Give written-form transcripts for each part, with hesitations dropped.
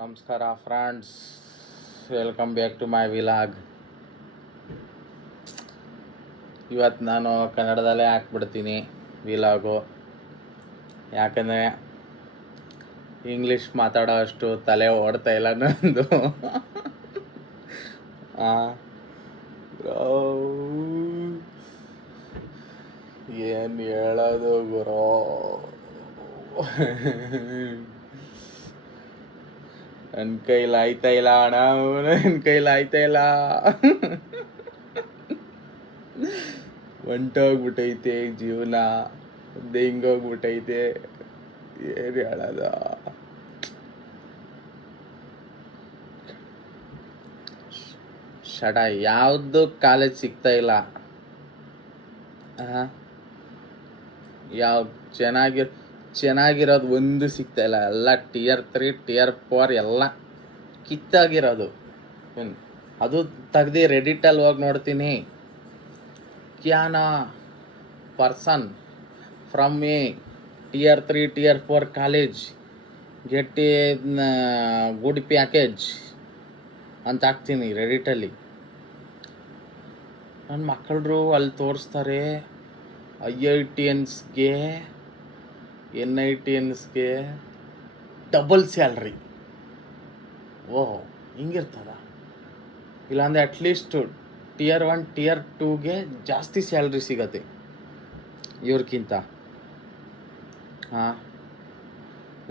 ನಮಸ್ಕಾರ friends, welcome back to my vlog. ಇವತ್ತು ನಾನು ಕನ್ನಡದಲ್ಲೇ ಹಾಕ್ಬಿಡ್ತೀನಿ ವಿಲಾಗು. ಯಾಕಂದರೆ ಇಂಗ್ಲೀಷ್ ಮಾತಾಡೋ ಅಷ್ಟು ತಲೆ ಓಡ್ತಾ ಇಲ್ಲ ನಂದು. ಏನು ಹೇಳೋದು ಗುರು, ನನ್ನ ಕೈಲಿ ಆಯ್ತಾ ಇಲ್ಲ ಅಣ್ಣ, ನನ್ನ ಕೈಲಿ ಆಯ್ತಾ ಇಲ್ಲ. ಹೊಂಟೋಗ್ಬಿಟ್ಟೈತೆ ಜೀವನ, ಹಿಂಗೋಗ್ಬಿಟ್ಟೈತೆ. ಏನು ಹೇಳೋದು? ಶಡ ಯಾವುದು ಕಾಲೇಜ್ ಸಿಗ್ತಾ ಇಲ್ಲ. ಯಾವ ಚೆನ್ನಾಗಿರೋದು ಒಂದು ಸಿಗ್ತಾ ಇಲ್ಲ. ಎಲ್ಲ Tier 3 Tier 4 ಎಲ್ಲ ಕಿತ್ತಾಗಿರೋದು. ಅದು ತೆಗ್ದು ರೆಡಿಟಲ್ಲಿ ಹೋಗಿ ನೋಡ್ತೀನಿ, can person from a Tier 3 Tier 4 college get a good package ಅಂತ ಹಾಕ್ತೀನಿ ರೆಡಿಟಲ್ಲಿ. ನನ್ನ ಮಕ್ಕಳರು ಅಲ್ಲಿ ತೋರಿಸ್ತಾರೆ IITiansಗೆ NITiansಗೆ ಡಬಲ್ ಸ್ಯಾಲ್ರಿ. ಓಹ್, ಹಿಂಗಿರ್ತದ? ಇಲ್ಲಾಂದರೆ ಅಟ್ಲೀಸ್ಟ್ Tier 1 Tier 2ಗೆ ಜಾಸ್ತಿ ಸ್ಯಾಲ್ರಿ ಸಿಗತ್ತೆ ಇವ್ರಿಗಿಂತ.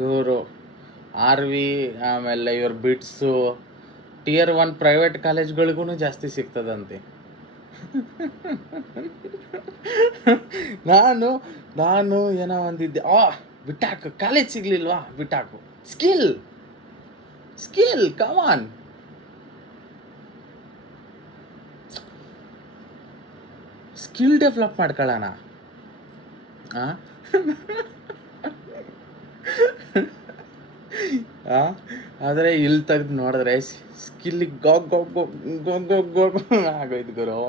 ಇವರು RV ಆಮೇಲೆ ಇವ್ರ ಬಿಟ್ಸು Tier 1 ಪ್ರೈವೇಟ್ ಕಾಲೇಜ್ಗಳಿಗೂ ಜಾಸ್ತಿ ಸಿಗ್ತದಂತೆ. ನಾನು ಏನೋ ಒಂದಿದ್ದೆ, ಬಿಟ್ಟಾಕು, ಕಾಲೇಜ್ ಸಿಗ್ಲಿಲ್ವಾ ಬಿಟ್ಟಾಕು, ಸ್ಕಿಲ್ ಕಮಾನ್. ಸ್ಕಿಲ್ ಡೆವಲಪ್ ಮಾಡ್ಕೊಳ್ಳೋಣ. ಆದರೆ ಇಲ್ಲಿ ತೆಗೆದು ನೋಡಿದ್ರೆ ಸ್ಕಿಲ್ಲಿಗೆ ಗೋ ಆಗೋಯ್ತು ಗುರು.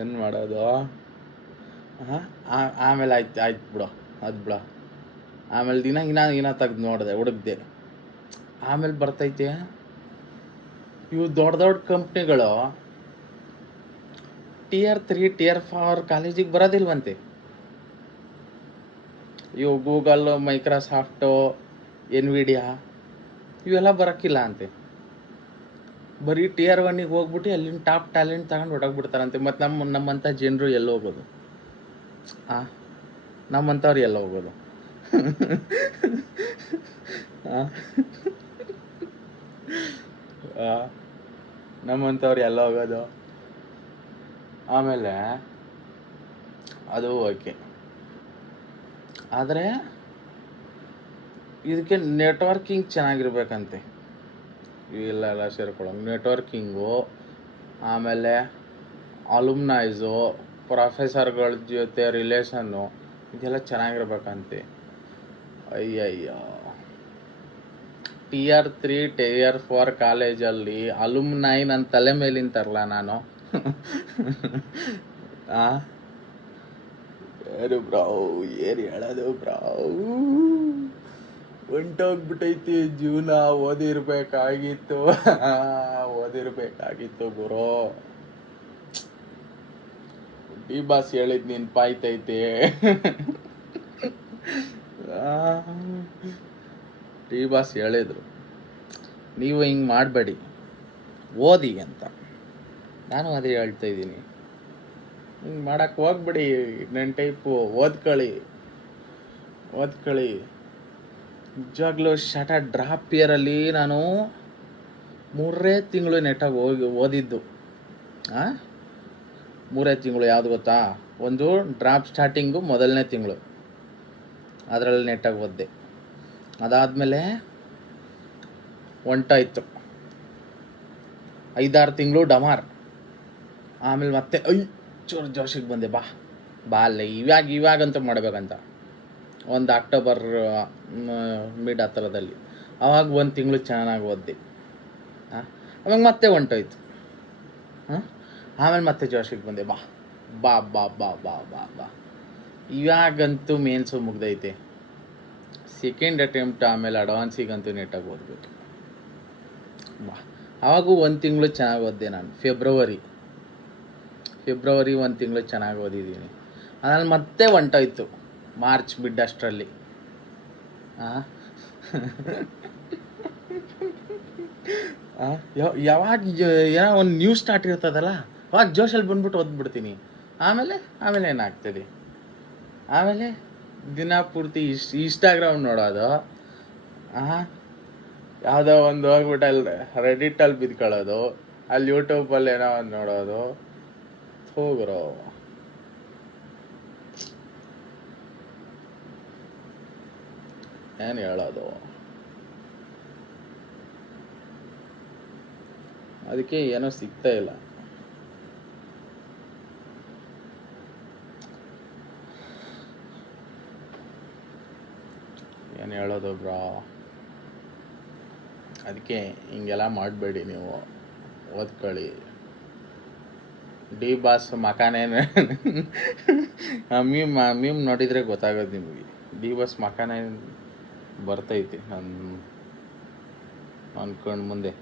ಏನು ಮಾಡೋದು? ಆಮೇಲೆ ಆಯ್ತು ಬಿಡು, ಅದು ಬಿಡು. ಆಮೇಲೆ ದಿನ ತೆಗ್ದು ನೋಡಿದೆ, ಹುಡುಕ್ದೆ. ಆಮೇಲೆ ಬರ್ತೈತೆ ಇವು ದೊಡ್ಡ ಕಂಪ್ನಿಗಳು Tier 3 Tier 4 ಕಾಲೇಜಿಗೆ ಬರೋದಿಲ್ವಂತೆ. ಇವು ಗೂಗಲ್, ಮೈಕ್ರೋಸಾಫ್ಟು, ಎನ್ವಿಡಿಯಾ ಇವೆಲ್ಲ ಬರೋಕ್ಕಿಲ್ಲ ಅಂತೆ. ಬರೀ Tier 1ಗೆ ಹೋಗ್ಬಿಟ್ಟು ಅಲ್ಲಿನ ಟಾಪ್ ಟ್ಯಾಲೆಂಟ್ ತಗೊಂಡು ಹೊಡೋಗ್ಬಿಡ್ತಾರಂತೆ. ಮತ್ತು ನಮ್ಮಂಥ ಜನರು ಎಲ್ಲ ಹೋಗೋದು? ನಮ್ಮಂಥವ್ರು ಎಲ್ಲ ಹೋಗೋದು? ನಮ್ಮಂಥವ್ರು ಎಲ್ಲ ಹೋಗೋದು? ಆಮೇಲೆ ಅದು ಓಕೆ, ಆದರೆ ಇದಕ್ಕೆ ನೆಟ್ವರ್ಕಿಂಗ್ ಚೆನ್ನಾಗಿರ್ಬೇಕಂತೆ. ಇಲ್ಲೆಲ್ಲ ಸೇರ್ಕೊಳ್ಳೋಂಗೆ ನೆಟ್ವರ್ಕಿಂಗು, ಆಮೇಲೆ ಅಲುಮ್ನೈಸು, ಪ್ರೊಫೆಸರ್ಗಳ ಜೊತೆ ರಿಲೇಷನ್ನು, ಇದೆಲ್ಲ ಚೆನ್ನಾಗಿರ್ಬೇಕಂತೆ. ಅಯ್ಯಯ್ಯೋ, Tier 3 Tier 4 ಕಾಲೇಜಲ್ಲಿ ಅಲುಮ್ನೈ ನನ್ನ ತಲೆ ಮೇಲಿಂತಾರಲ್ಲ ನಾನು. ಏನು ಬ್ರೋ, ಏನು ಹೇಳೋದು ಬ್ರೋ? ಹೊಂಟೋಗ್ಬಿಟ್ಟೈತಿ ಜೀವನ. ಓದಿರ್ಬೇಕಾಗಿತ್ತು ಗುರು. ಡಿ ಬಾಸ್ ಹೇಳಿದ್ ನೆನ್ಪಾಯ್ತೈತೆ. ಡಿ ಬಾಸ್ ಹೇಳಿದ್ರು, ನೀವು ಹಿಂಗೆ ಮಾಡಬೇಡಿ, ಓದಿ ಅಂತ. ನಾನು ಅದೇ ಹೇಳ್ತಾ ಇದ್ದೀನಿ, ಹಿಂಗೆ ಮಾಡೋಕ್ಕೆ ಹೋಗ್ಬಿಡಿ. ನನ್ನ ಟೈಪು ಓದ್ಕೊಳ್ಳಿ. ನಿಜವಾಗ್ಲೂ ಡ್ರಾಪ್ ಇಯರಲ್ಲಿ ನಾನು 3 ತಿಂಗಳು ನೆಟ್ಟಾಗಿ ಓದಿದ್ದು. 3 ತಿಂಗಳು ಯಾವುದು ಗೊತ್ತಾ? ಒಂದು ಡ್ರಾಪ್ ಸ್ಟಾರ್ಟಿಂಗು ಮೊದಲನೇ ತಿಂಗಳು, ಅದರಲ್ಲಿ ನೆಟ್ಟಾಗಿ ಓದಿದೆ. ಅದಾದಮೇಲೆ ಹೊಂಟಾಯ್ತು 5-6 ತಿಂಗಳು ಡಮಾರ್. ಆಮೇಲೆ ಮತ್ತೆ ಜೋಶಿಗೆ ಬಂದೆ, ಬಾ ಅಲ್ಲೇ ಇವಾಗಂತೂ ಮಾಡಬೇಕಂತ. ಒಂದು ಅಕ್ಟೋಬರ್ ಮಿಡ್ ಆ ಥರದಲ್ಲಿ ಅವಾಗ 1 ತಿಂಗಳು ಚೆನ್ನಾಗಿ ಓದಿದೆ. ಅವಾಗ ಮತ್ತೆ ಹೊಂಟೋಯ್ತು. ಆಮೇಲೆ ಮತ್ತೆ ಜೋಶಿಗೆ ಬಂದೆ, ಬಾ. ಇವಾಗಂತೂ ಮೇನ್ಸು ಮುಗ್ದೈತೆ. ಸೆಕೆಂಡ್ ಅಟೆಂಪ್ಟ್ ಆಮೇಲೆ ಅಡ್ವಾನ್ಸಿಗಂತೂ ನೀಟಾಗಿ ಓದಬೇಕು. ಆವಾಗೂ ಒಂದು ತಿಂಗಳು ಚೆನ್ನಾಗಿ ಓದಿದೆ ನಾನು. ಫೆಬ್ರವರಿ 1 ತಿಂಗಳು ಚೆನ್ನಾಗಿ ಓದಿದ್ದೀನಿ. ಆಮೇಲೆ ಮತ್ತೆ ಹೊಂಟೋಯ್ತು ಮಾರ್ಚ್ ಮಿಡ್ ಅಷ್ಟರಲ್ಲಿ. ಯಾವಾಗ ಏನೋ ಒಂದು ನ್ಯೂಸ್ ಸ್ಟಾರ್ಟ್ ಇರ್ತದಲ್ಲ, ಅವಾಗ ಜೋಶಲ್ಲಿ ಬಂದ್ಬಿಟ್ಟು ಓದ್ಬಿಡ್ತೀನಿ. ಆಮೇಲೆ ಏನಾಗ್ತದೆ, ಆಮೇಲೆ ದಿನ ಪೂರ್ತಿ ಇನ್ಸ್ಟಾಗ್ರಾಮ್ ನೋಡೋದು, ಯಾವುದೋ ಒಂದು ಹೋಗ್ಬಿಟ್ಟು ಅಲ್ಲಿ ರೆಡಿಟಲ್ಲಿ ಬಿದ್ಕೊಳ್ಳೋದು, ಅಲ್ಲಿ ಯೂಟ್ಯೂಬಲ್ಲಿ ಏನೋ ಒಂದು ನೋಡೋದು. ಹೋಗ್ರೋ, ಏನು ಹೇಳೋದು. ಅದಕ್ಕೆ ಏನೋ ಸಿಗ್ತಾ ಇಲ್ಲ. ಏನು ಹೇಳೋದು ಬ್ರಾ. ಅದಕ್ಕೆ ಹಿಂಗೆಲ್ಲ ಮಾಡಬೇಡಿ, ನೀವು ಓದ್ಕೊಳ್ಳಿ. ಡಿ ಬಾಸ್ ಮಕಾನೇನು ಮೀಮ್ ನೋಡಿದರೆ ಗೊತ್ತಾಗೋದು ನಿಮಗೆ. ಡಿ ಬಾಸ್ ಮಕಾನೇ ಬರ್ತೈತಿ ನನ್ನ ಕಣ್ಣು ಮುಂದೆ.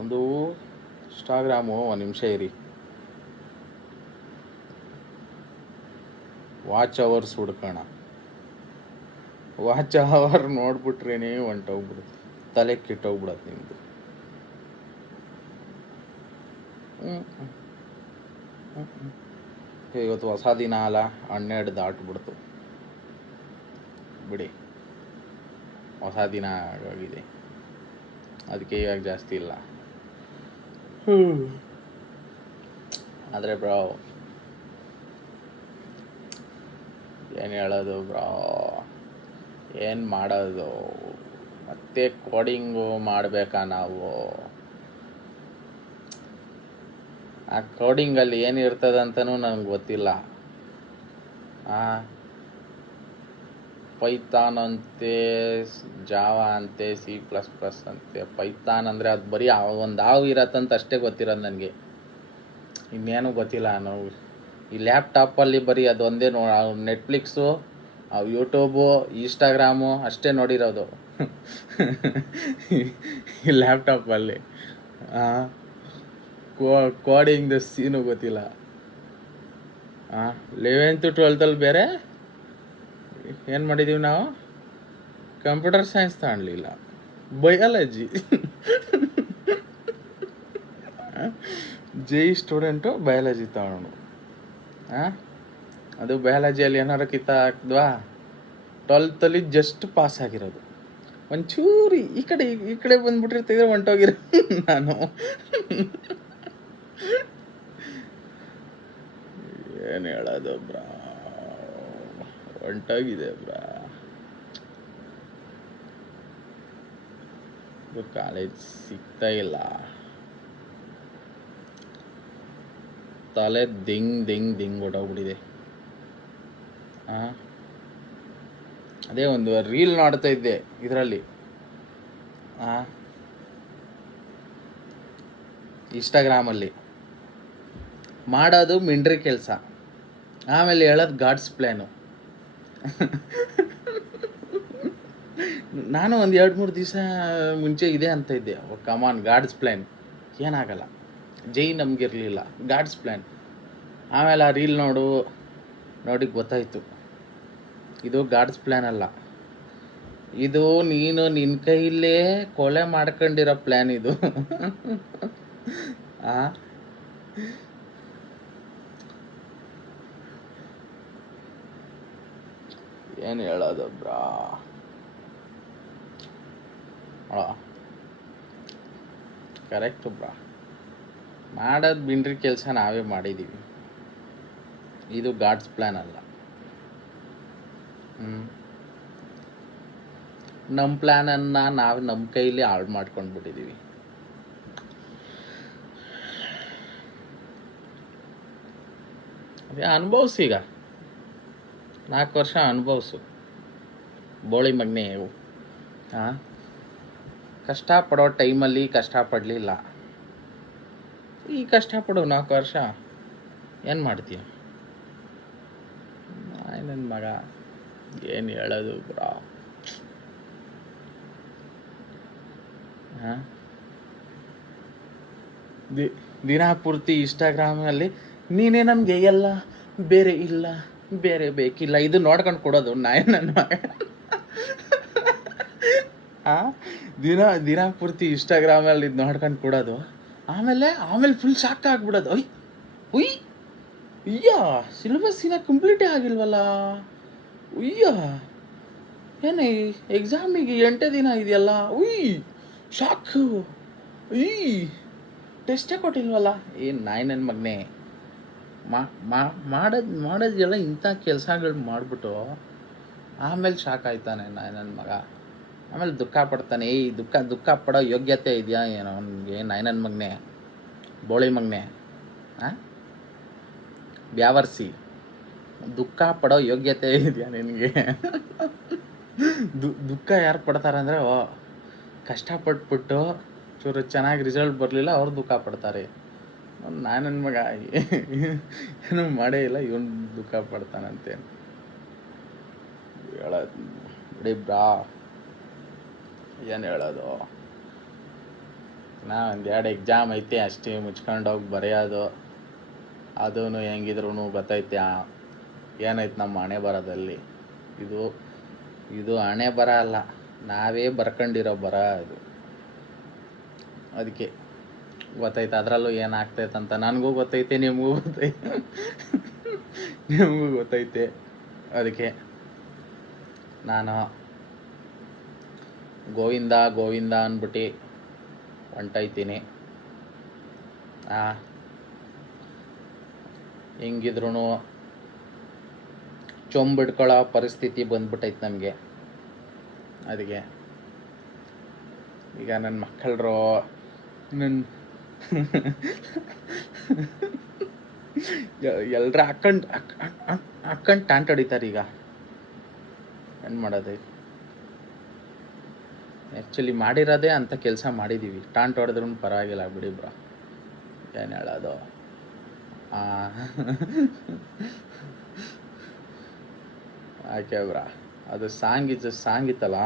ಒಂದು ಇನ್ಸ್ಟಾಗ್ರಾಮು, ಒಂದು ನಿಮಿಷ ಇರಿ. ವಾಚ್ ಅವರ್ಸ್ ಹುಡ್ಕೋಣ. ವಾಚ್ ಅವರ್ ನೋಡ್ಬಿಟ್ರೇನೆ ಹೊಂಟೋಗ್ಬಿಡುತ್ತೆ, ತಲೆ ಕೆಟ್ಟೋಗ್ಬಿಡತ್ತೆ ನಿಮ್ಮದು. ಇವತ್ತು ಹೊಸ ದಿನ ಅಲ್ಲ, 12 ದಾಟ್ಬಿಡ್ತು ಬಿಡಿ. ಹೊಸ ದಿನ ಆಗೋಗಿದೆ, ಅದಕ್ಕೆ ಇವಾಗ ಜಾಸ್ತಿ ಇಲ್ಲ. ಆದರೆ ಬ್ರೋ ಏನು ಹೇಳೋದು ಬ್ರೋ, ಏನು ಮಾಡೋದು. ಮತ್ತೆ ಕೋಡಿಂಗು ಮಾಡಬೇಕಾ ನಾವು? ಆ ಕೋಡಿಂಗಲ್ಲಿ ಏನಿರ್ತದಂತನೂ ನನಗೆ ಗೊತ್ತಿಲ್ಲ. ಪೈಥಾನ್ ಅಂತೆ, ಜಾವಾ ಅಂತೆ, C++ ಅಂತೆ. ಪೈಥಾನ್ ಅಂದರೆ ಅದು ಬರೀ ಒಂದು ಇರತ್ತಂತ ಅಷ್ಟೇ ಗೊತ್ತಿರೋದು ನನಗೆ, ಇನ್ನೇನು ಗೊತ್ತಿಲ್ಲ. ನಾವು ಈ ಲ್ಯಾಪ್ಟಾಪಲ್ಲಿ ಬರೀ ಅದೊಂದೇ ನೆಟ್ಫ್ಲಿಕ್ಸು, ಯೂಟ್ಯೂಬು, ಇನ್ಸ್ಟಾಗ್ರಾಮು ಅಷ್ಟೇ ನೋಡಿರೋದು ಈ ಲ್ಯಾಪ್ಟಾಪಲ್ಲಿ. ಕೋಡಿಂಗ್ದು ಸೀನು ಗೊತ್ತಿಲ್ಲ. 11th 12th ಬೇರೆ ಏನು ಮಾಡಿದ್ದೀವಿ ನಾವು, ಕಂಪ್ಯೂಟರ್ ಸೈನ್ಸ್ ತಗೊಳ್ಲಿಲ್ಲ, ಬಯಾಲಜಿ JE ಸ್ಟೂಡೆಂಟು ಬಯಾಲಜಿ ತಗೊಂಡು. ಅದು ಬಯಾಲಜಿಯಲ್ಲಿ ಏನಾರು ಕಿತ್ತ ಹಾಕ್ದ್ವಾ? 12th ಜಸ್ಟ್ ಪಾಸ್ ಆಗಿರೋದು. ಒಂಚೂರಿ ಈ ಕಡೆ ಬಂದ್ಬಿಟ್ಟಿರ್ತಿದ್ರೆ ಹೊಂಟೋಗಿರೋ ನಾನು. ಏನು ಹೇಳೋದು ಬ್ರಾ, ಹೊಂಟೋಗಿದೆ ಬ್ರಾ. ಕಾಲೇಜ್ ಸಿಗ್ತಾ ಇಲ್ಲ, ತಲೆ ದಿಂಗ್ ಹೊಟ್ಟೋಗ್ಬಿಟ್ಟಿದೆ. ಅದೇ ಒಂದು ರೀಲ್ ನೋಡ್ತಾ ಇದ್ದೆ ಇದರಲ್ಲಿ, ಇನ್ಸ್ಟಾಗ್ರಾಮಲ್ಲಿ. ಮಾಡೋದು ಮಿಂಡ್ರಿ ಕೆಲಸ, ಆಮೇಲೆ ಹೇಳೋದು ಗಾಡ್ಸ್ ಪ್ಲ್ಯಾನು. ನಾನು ಒಂದು 2-3 ದಿವಸ ಮುಂಚೆ ಇದೆ ಅಂತ ಇದ್ದೆ, ಕಮಾನ್ ಗಾಡ್ಸ್ ಪ್ಲ್ಯಾನ್, ಏನಾಗಲ್ಲ, JE ನಮಗಿರಲಿಲ್ಲ, ಗಾಡ್ಸ್ ಪ್ಲ್ಯಾನ್. ಆಮೇಲೆ ಆ ರೀಲ್ ನೋಡಿ ಗೊತ್ತಾಯಿತು, ಇದು ಗಾಡ್ಸ್ ಪ್ಲ್ಯಾನ್ ಅಲ್ಲ, ಇದು ನೀನು ನಿನ್ನ ಕೈಲೇ ಕೊಲೆ ಮಾಡ್ಕೊಂಡಿರೋ ಪ್ಲ್ಯಾನ್ ಇದು. ಏನು ಹೇಳೋದು ಬ್ರಾ. ಕರೆಕ್ಟು ಬ್ರಾ, ಮಾಡೋದು ಬಿಂಡ್ರಿ ಕೆಲಸ ನಾವೇ ಮಾಡಿದ್ದೀವಿ, ಇದು ಗಾಡ್ಸ್ ಪ್ಲ್ಯಾನ್ ಅಲ್ಲ. ನಮ್ಮ ಪ್ಲ್ಯಾನನ್ನು ನಾವು ನಮ್ಮ ಕೈಲಿ ಹಾಳು ಮಾಡ್ಕೊಂಡ್ಬಿಟ್ಟಿದ್ದೀವಿ. ಅದೇ ಅನುಭವಿಸೀಗ, 4 ವರ್ಷ ಅನುಭವಿಸು ಬೋಳಿ ಮಗನೇ. ಕಷ್ಟಪಡೋ ಟೈಮಲ್ಲಿ ಕಷ್ಟಪಡಲಿಲ್ಲ, ಈ ಕಷ್ಟಪಡು 4 ವರ್ಷ ಏನು ಮಾಡ್ತೀಯ? ನನ್ನ ಮಗ ಏನು ಹೇಳೋದು ಬ್ರಾ. ಹಾಂ, ದಿನ ಪೂರ್ತಿ ಇನ್ಸ್ಟಾಗ್ರಾಮಲ್ಲಿ ನೀನೇ ನನಗೆ ಎಲ್ಲ, ಬೇರೆ ಇಲ್ಲ, ಬೇರೆ ಬೇಕಿಲ್ಲ, ಇದು ನೋಡ್ಕೊಂಡು ಕೊಡೋದು ನಾಯಿ ನನ್ನ ಮಗ. ದಿನ ಪೂರ್ತಿ ಇನ್ಸ್ಟಾಗ್ರಾಮಲ್ಲಿ ಇದು ನೋಡ್ಕೊಂಡು ಕೊಡೋದು, ಆಮೇಲೆ ಫುಲ್ ಶಾಕ್ ಆಗಿಬಿಡೋದು. ಉಯ್ ಅಯ್ಯ, ಸಿಲೆಬಸ್ ಇನ್ನ ಕಂಪ್ಲೀಟೇ ಆಗಿಲ್ವಲ್ಲ, ಉಯ್ಯ ಏನೇ ಎಕ್ಸಾಮಿಗೆ 8 ದಿನ ಇದೆಯಲ್ಲ, ಶಾಕು, ಟೆಸ್ಟೇ ಕೊಟ್ಟಿಲ್ವಲ್ಲ. ಏನು ನಾಯಿ ನನ್ನ ಮಗನೇ, ಮಾಡೋದೆಲ್ಲ ಇಂಥ ಕೆಲಸಗಳು ಮಾಡಿಬಿಟ್ಟು ಆಮೇಲೆ ಶಾಕ್ ಆಯ್ತಾನೆ ನಾಯಿ ನನ್ನ ಮಗ. ಆಮೇಲೆ ದುಃಖ ಪಡ್ತಾನೆ. ದುಃಖ ಪಡೋ ಯೋಗ್ಯತೆ ಇದೆಯಾ ಏನೋ ಅವ್ನಿಗೆ, ನಾಯಿ ನನ್ನ ಮಗನೇ, ಬೋಳಿ ಮಗನೇ, ಬ್ಯಾವರ್ಸಿ, ದುಃಖ ಪಡೋ ಯೋಗ್ಯತೆ ಇದೆಯಾ ನಿನಗೆ? ದುಃಖ ಯಾರು ಪಡ್ತಾರೆ ಅಂದರೆ, ಕಷ್ಟಪಟ್ಬಿಟ್ಟು ಚೂರು ಚೆನ್ನಾಗಿ ರಿಸಲ್ಟ್ ಬರಲಿಲ್ಲ, ಅವ್ರು ದುಃಖ ಪಡ್ತಾರೆ. ನಾನು ನನ್ನ ಮಗ ಏನೂ ಮಾಡೇ ಇಲ್ಲ, ಇವನು ದುಃಖ ಪಡ್ತಾನಂತೆ. ಹೇಳೋದು ಬಿಡಿ ಬ್ರಾ, ಏನು ಹೇಳೋದು. ಒಂದು 2 ಎಕ್ಸಾಮ್ ಐತೆ ಅಷ್ಟೇ, ಮುಚ್ಕೊಂಡೋಗಿ ಬರೆಯೋದು. ಅದೂ ಹೆಂಗಿದ್ರು ಗೊತ್ತೈತೆ ಏನೈತೆ ನಮ್ಮ ಹಣೆ ಬರದಲ್ಲಿ. ಇದು ಹಣೆ ಬರ ಅಲ್ಲ, ನಾವೇ ಬರ್ಕೊಂಡಿರೋ ಬರ ಇದು. ಅದಕ್ಕೆ ಗೊತ್ತೈತೆ, ಅದರಲ್ಲೂ ಏನಾಗ್ತೈತೆ ಅಂತ ನನಗೂ ಗೊತ್ತೈತೆ, ನಿಮಗೂ ಗೊತ್ತೈತೆ. ಅದಕ್ಕೆ ನಾನು ಗೋವಿಂದ ಗೋವಿಂದ ಅಂದ್ಬಿಟ್ಟು ಹೊಂಟೈತೀನಿ. ಹೆಂಗಿದ್ರು ಚೊಂಬಿಡ್ಕೊಳ್ಳೋ ಪರಿಸ್ಥಿತಿ ಬಂದ್ಬಿಟ್ಟೈತೆ ನಮಗೆ. ಅದಕ್ಕೆ ಈಗ ನನ್ನ ಮಕ್ಕಳರು ಎಲ್ಲರ ಹಾಕೊಂಡು ಟಾಂಟ್ ಹೊಡಿತಾರೆ. ಈಗ ಏನು ಮಾಡೋದು, ಆ್ಯಕ್ಚುಲಿ ಮಾಡಿರೋದೇ ಅಂಥ ಕೆಲಸ ಮಾಡಿದ್ದೀವಿ. ಟಾಂಟ್ ಹೊಡೆದ್ರೂ ಪರವಾಗಿಲ್ಲ ಬಿಡಿ ಬ್ರಾ, ಏನು ಹೇಳೋದು. ಆಕೆ ಬ್ರಾ, ಅದು ಸಾಂಗ್ ಇತ್ತಲ್ಲ,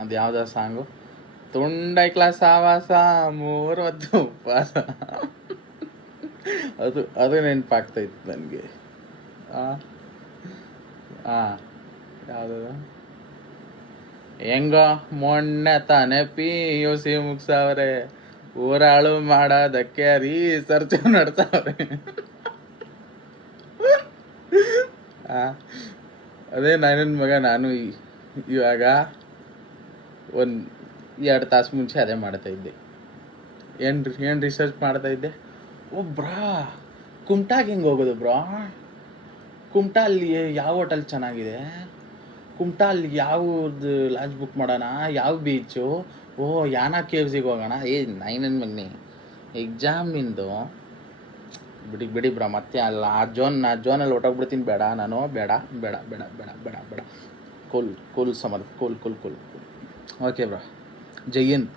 ಅದು ಯಾವುದೋ ಸಾಂಗು, ತುಂಡೈಕ್ಲ ಸಾವಾಸ 3 ಹೊತ್ತು ಉಪವಾಸ, ಅದು ನೆನಪಾಗ್ತೈತೆ ನನಗೆ. ಯಾವುದದು, ಹೆಂಗೋ ಮೊನ್ನೆ ತಾನೇ PUC ಮುಗಿಸವ್ರೆ, ಊರಾಳು ಮಾಡೋದಕ್ಕೆ ರಿಸರ್ಚ್ ನಡ್ತಾವ್ರೆ. ಅದೇ ನನ್ನ ಮಗ, ನಾನು ಇವಾಗ 1-2 ತಾಸು ಮುಂಚೆ ಅದೇ ಮಾಡ್ತಾಯಿದ್ದೆ. ಏನು ರಿಸರ್ಚ್ ಮಾಡ್ತಾಯಿದ್ದೆ. ಬ್ರಾ, ಕುಮಟಾಗೆ ಹೆಂಗೆ ಹೋಗೋದು ಬ್ರಾ? ಕುಮಟಾ ಅಲ್ಲಿ ಯಾವ ಹೋಟೆಲ್ ಚೆನ್ನಾಗಿದೆ, ಕುಮಟಾ ಅಲ್ಲಿ ಯಾವ್ದು ಲಾಡ್ಜ್ ಬುಕ್ ಮಾಡೋಣ, ಯಾವ ಬೀಚು, ಯಾನ ಕೇವ್ಸಿಗೆ ಹೋಗೋಣ. ನನ್ನ ಮಗನೇ, ಎಕ್ಸಾಮಿಂದು ಬಿಡಿ ಬ್ರಾ, ಮತ್ತೆ ಅಲ್ಲ ಆ ಜೋನಲ್ಲಿ ಹೊಟ್ಟೋಗ್ಬಿಡ್ತೀನಿ. ಬೇಡ ನಾನು, ಬೇಡ. Cool Samar, cool. Okay bro, ಜೈ ಹಿಂದ್.